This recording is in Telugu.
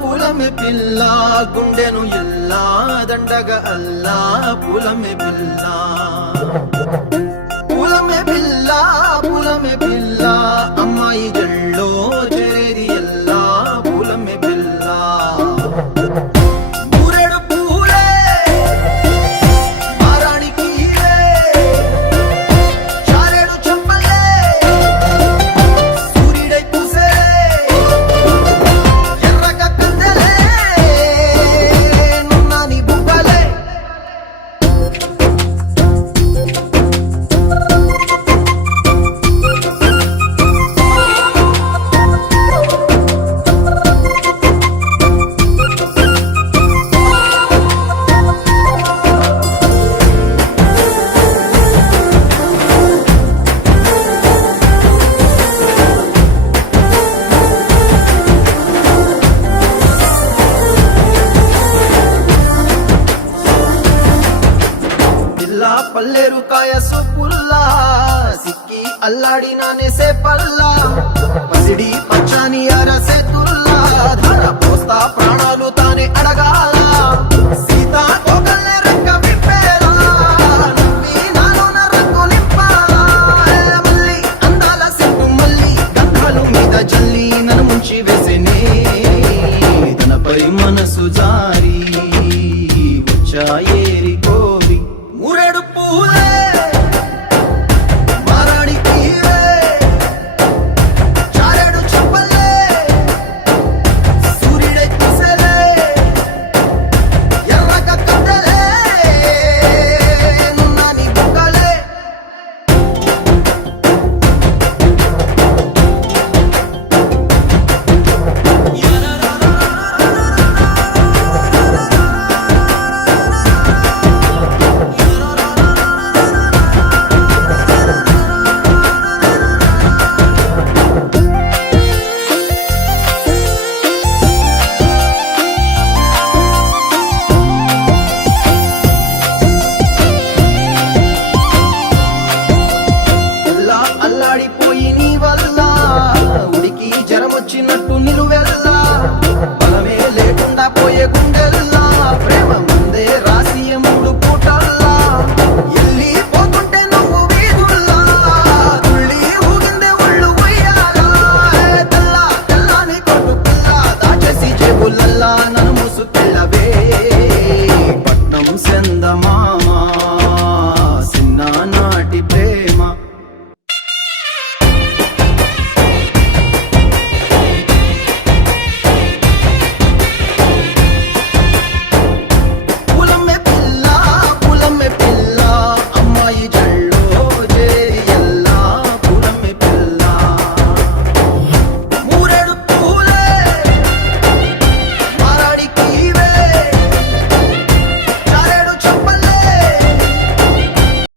పూలమే పిల్ల గుండెను ఎల్లా దండగ అల్లా పూలమే పిల్ల పూలమే పిల్ల అమ్మాయి జల్లో చేరేది ఎల్లా పూలమే పిల్ల ఊరెడు పూలే మారానికి చారెడు చెప్పలే సూర్యుడై పూసే ఎర్రగ కందలే నున్నాని బుగ్గలే పల్లేరు కాయ సొప్పుల్లా సిక్కి అల్లాడి నానేసే పల్లా పసిడి పచ్చాని అరసే తుల్లా ధర పోస్తా ప్రాణాలు తానే అడగాల సీతా కోకల్లే రెక్క విప్పేలా నవ్వి నాలోన రంగు నింపాలా మళ్ళీ అందాల సిగ్గు మళ్ళీ గంధాలు మీద జల్లి నన్ను ముంచి వేసేనే తనపై మనసు జారి వచ్చాయేరి కోరి ఊరేడు పూలే మారానికి చారెడు చెప్పలే సూర్యుడై పూసలే ఎర్రగ కందలే నున్నాని బుగ్గలే అల్లాడిపోయి నీ వల్ల ఉడికి జరమొచ్చినట్టు నిలువెల్లా బలమే లేకుండా పోయే గుండెల్లా ప్రేమ ముందే రాసి మూడు పూటల్లా ఎల్లి పోతుంటే నువ్వు వీధుల్లా తుళ్ళి ఊగిందే ఒళ్ళు ఉయ్యాలా తెల్లాని కొట్టు పిల్ల దాచేసి జేబులల్లా నన్ను మూసుకెళ్ళవే